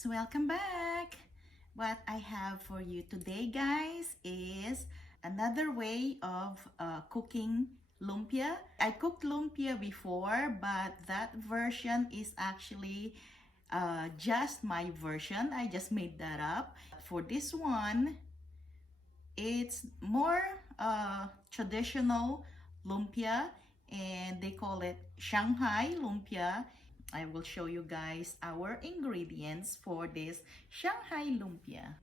guys, welcome back. What I have for you today, guys, is another way of cooking lumpia. I cooked lumpia before, but that version is actually just my version. I just made that up. For this one, it's more traditional lumpia, and they call it Shanghai Lumpia. I will show you guys our ingredients for this Shanghai Lumpia.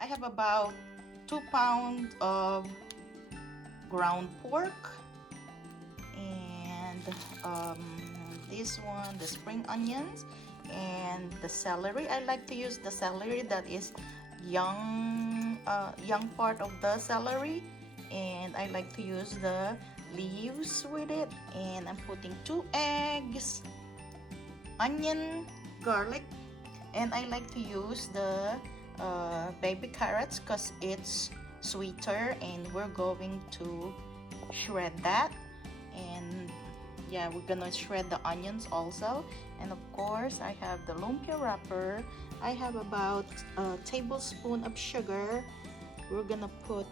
I have about 2 pounds of ground pork, and this one, the spring onions, and the celery. I like to use the celery that is young part of the celery, and I like to use the leaves with it. And I'm putting 2 eggs, onion, garlic, and I like to use the baby carrots because it's sweeter, and we're going to shred that. And yeah, we're gonna shred the onions also. And of course, I have the lumpia wrapper. I have about a tablespoon of sugar. We're gonna put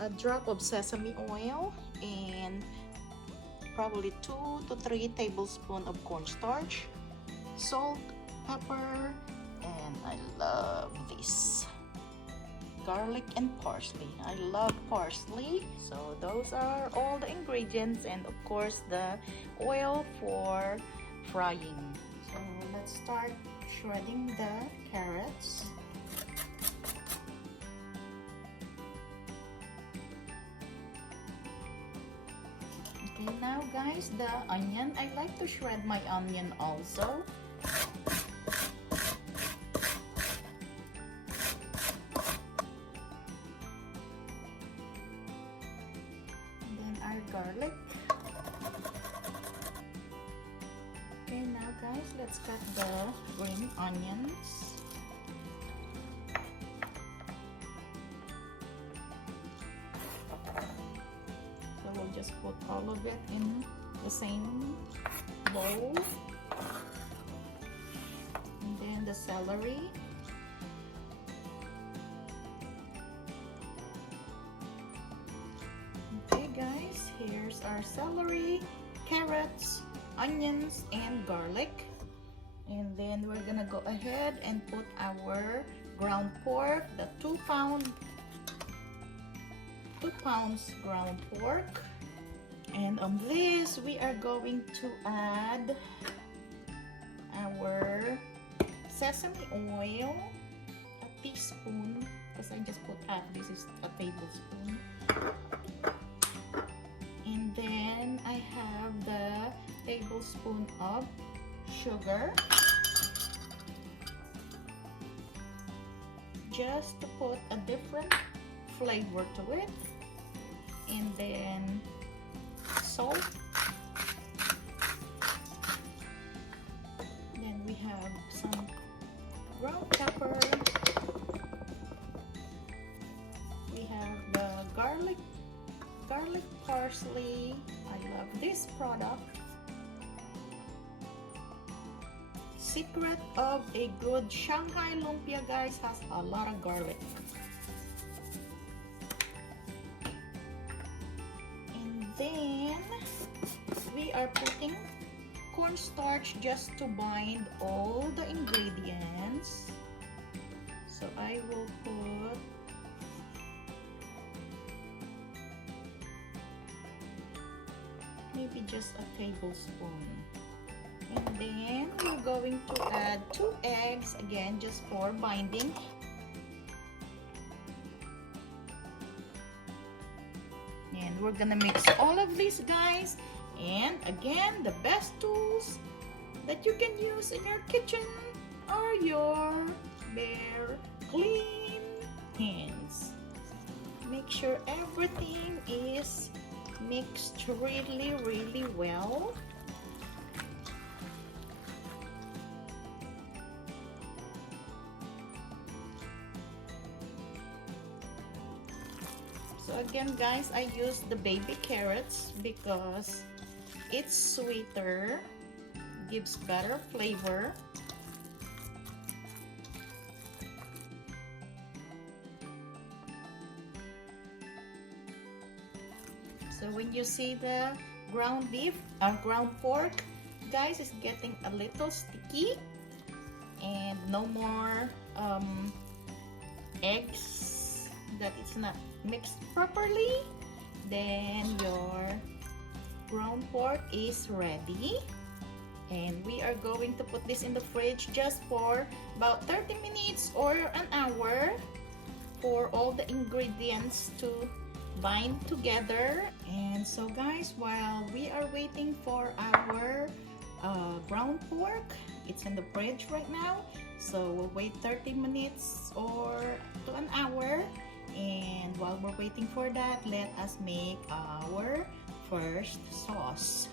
a drop of sesame oil and probably 2 to 3 tablespoons of cornstarch, salt, pepper, and I love this garlic and parsley. I love parsley. So those are all the ingredients, and of course the oil for frying. So let's start shredding the carrots. Okay, now guys, the onion. I like to shred my onion also. Our garlic. Okay, now guys, let's cut the green onions. So we'll just put all of it in the same bowl. And then the celery. Guys, here's our celery, carrots, onions, and garlic. And then we're gonna go ahead and put our ground pork, the 2 pounds ground pork. And on this, we are going to add our sesame oil, a teaspoon, because I just put half. This is a tablespoon. And then I have the tablespoon of sugar, just to put a different flavor to it. And then salt. Then we have some ground pepper. We have the garlic parsley. I love this product. Secret of a good Shanghai Lumpia, guys, has a lot of garlic. And then we are putting cornstarch just to bind all the ingredients. So I will put maybe just a tablespoon. And then we're going to add 2 eggs, again just for binding. And we're gonna mix all of these, guys. And again, the best tools that you can use in your kitchen are your bare, clean hands. Make sure everything is mixed really well. So again guys, I use the baby carrots because it's sweeter, gives better flavor. So when you see the ground beef or ground pork, guys, it's getting a little sticky and no more eggs that it's not mixed properly, then your ground pork is ready. And we are going to put this in the fridge just for about 30 minutes or an hour for all the ingredients to bind together. And so guys, while we are waiting for our ground pork, it's in the fridge right now, so we'll wait 30 minutes or to an hour. And while we're waiting for that, let us make our first sauce.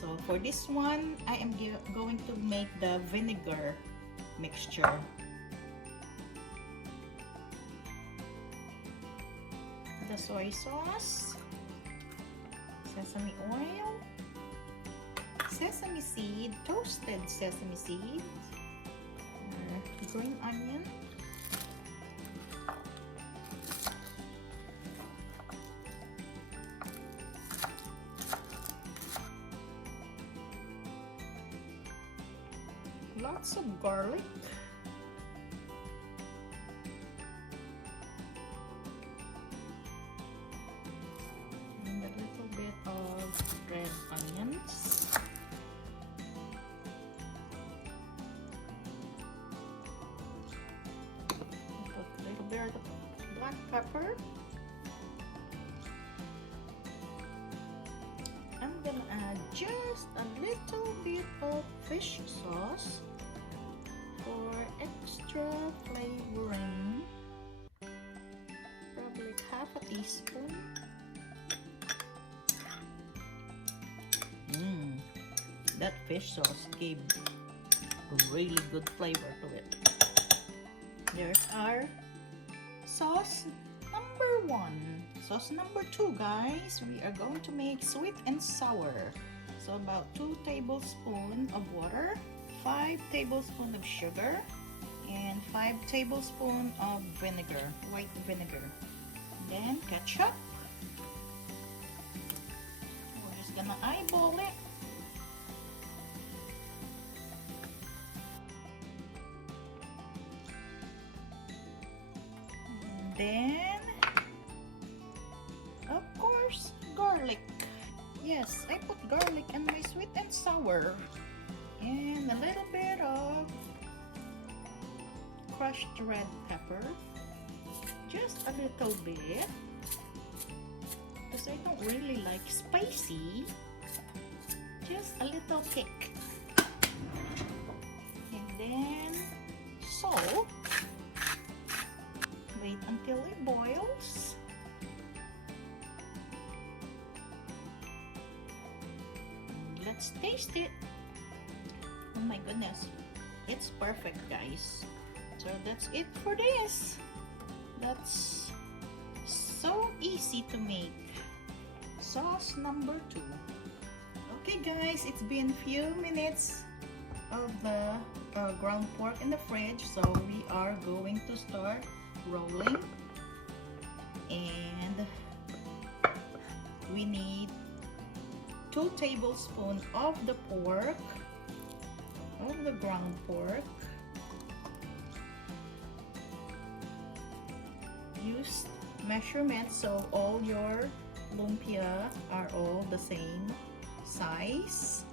So for this one, I am going to make the vinegar mixture. The soy sauce, sesame oil, sesame seed, toasted sesame seed, green onion, lots of garlic, and a little bit of red onions, put a little bit of black pepper. I'm gonna add just a little bit of fish sauce for extra flavoring, probably half a teaspoon. That fish sauce gave a really good flavor to it. There's our sauce number 1. Sauce number 2, guys, we are going to make sweet and sour. So about 2 tablespoons of water, 5 tablespoons of sugar, and 5 tablespoons of vinegar, white vinegar. Then ketchup. We're just gonna eyeball it. And then, of course, garlic. Yes, I put garlic in my sweet and sour. And a little bit of crushed red pepper. Just a little bit. Because I don't really like spicy. Just a little kick. And then salt. Wait until it boils. Let's taste it. Oh my goodness, it's perfect, guys. So that's it for this. That's so easy to make. Sauce number 2. Okay guys, it's been few minutes of the ground pork in the fridge, so we are going to start rolling. And we need 2 tablespoons of the pork, of the ground pork. Use measurements so all your lumpia are all the same size.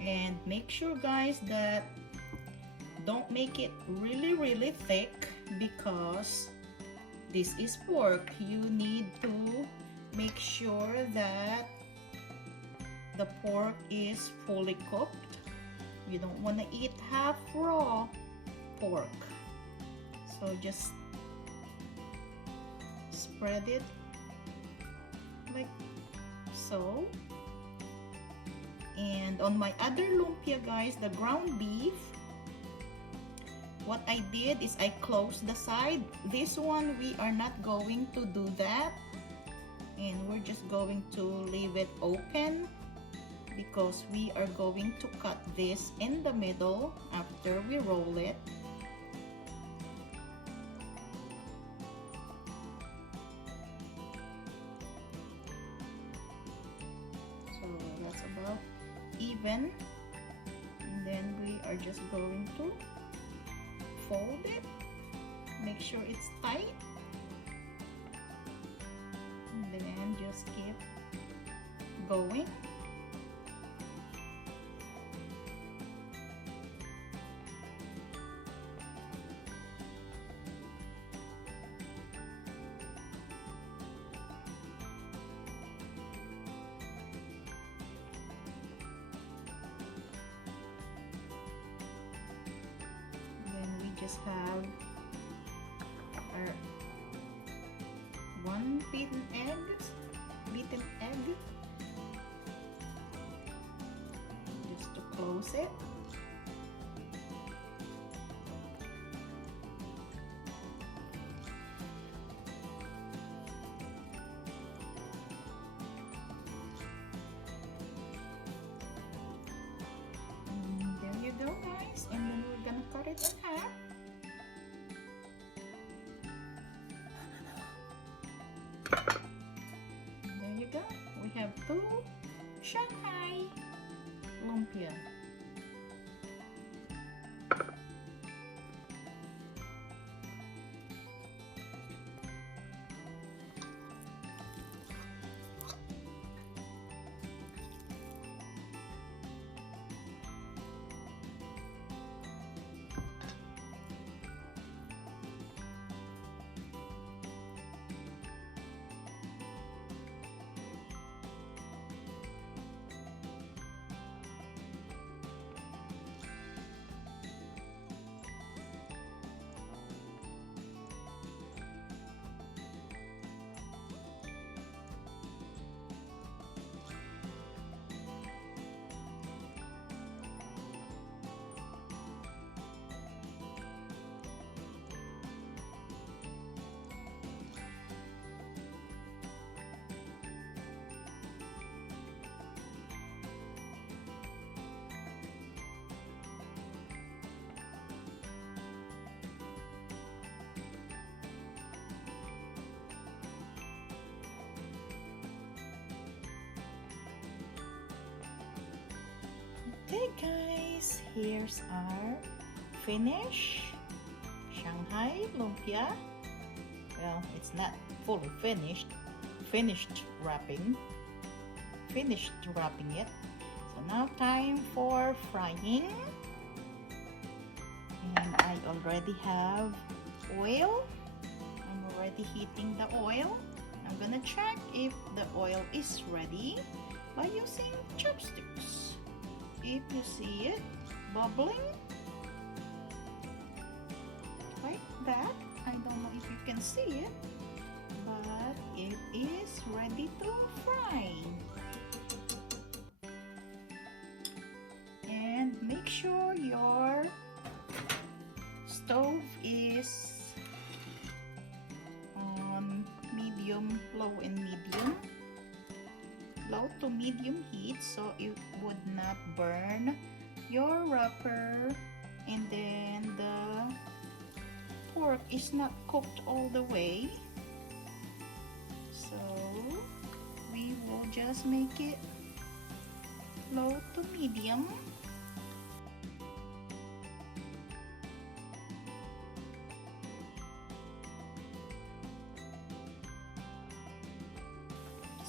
And make sure, guys, that don't make it really thick because this is pork. You need to make sure that the pork is fully cooked. You don't want to eat half raw pork. So just spread it like so. And on my other lumpia, guys, the ground beef, what I did is I closed the side. This one, we are not going to do that. And we're just going to leave it open because we are going to cut this in the middle after we roll it. So that's about even. And then we are just going to fold it. Make sure it's tight. And then just keep going. Just have our one beaten egg, just to close it. And there you go, guys, and then we're gonna cut it in half. There you go. We have 2 Shanghai Lumpia. Okay guys, here's our finished Shanghai Lumpia. Well, it's not fully finished. Finished wrapping it. So now time for frying. And I already have oil. I'm already heating the oil. I'm gonna check if the oil is ready by using chopsticks. If you see it bubbling like that, I don't know if you can see it, but it is ready to fry. And make sure your stove is on medium, low and medium. Low to medium heat so it would not burn your wrapper, and then the pork is not cooked all the way, so we will just make it low to medium.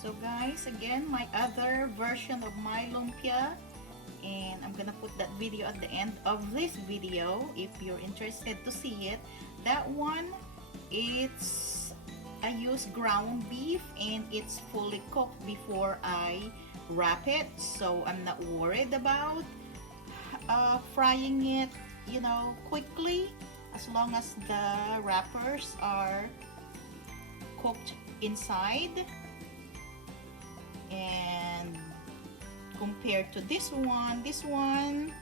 So guys, again, my other version of my lumpia, and I'm gonna put that video at the end of this video if you're interested to see it. That one, I use ground beef and it's fully cooked before I wrap it, so I'm not worried about frying it, you know, quickly, as long as the wrappers are cooked inside, and compared to this one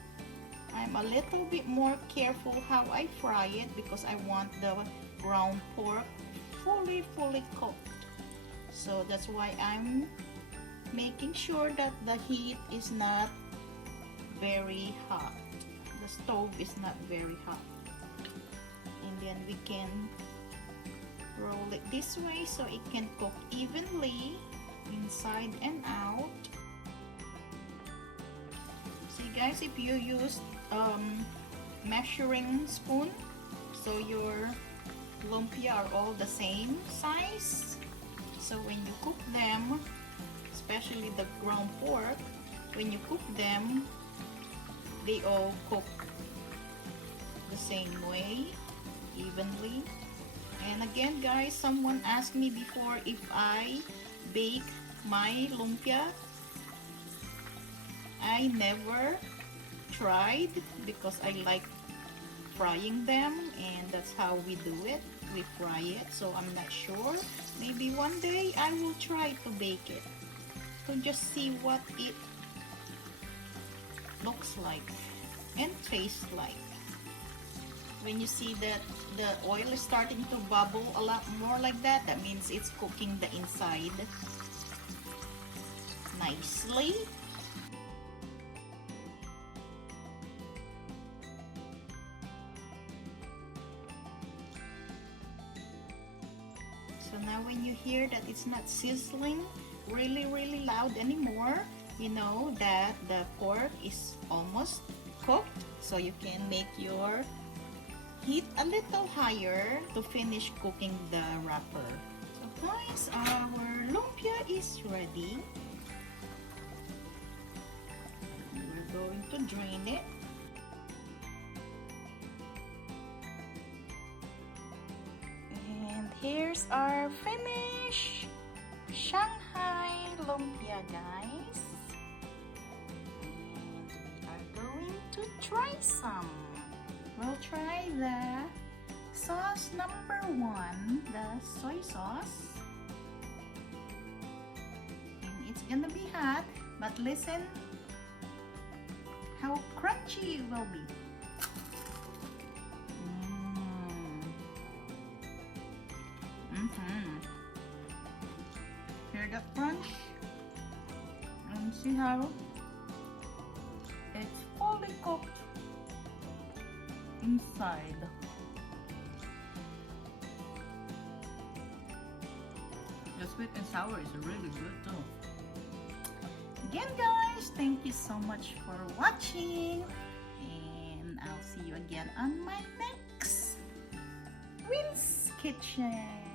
I'm a little bit more careful how I fry it because I want the ground pork fully cooked. So that's why I'm making sure that the heat is not very hot. The stove is not very hot. And then we can roll it this way so it can cook evenly inside and out. See guys, if you use measuring spoon, so your lumpia are all the same size, so when you cook them, especially the ground pork, when you cook them, they all cook the same way, evenly. And again guys, someone asked me before if I bake my lumpia. I never tried because I like frying them, and that's how we do it. We fry it, so I'm not sure. Maybe one day I will try to bake it to just see what it looks like and tastes like. When you see that the oil is starting to bubble a lot more like that, that means it's cooking the inside nicely. So now when you hear that it's not sizzling really loud anymore, you know that the pork is almost cooked. So you can make your heat a little higher to finish cooking the wrapper. So guys, our lumpia is ready. We're going to drain it. And here's our finished Shanghai Lumpia, guys. And we are going to try some. We'll try the sauce number 1, the soy sauce. And it's gonna be hot, but listen how crunchy it will be. Hear the crunch? And see how it's fully cooked inside. The sweet and sour is really good too. Again guys, thank you so much for watching, and I'll see you again on my next Rinse Kitchen.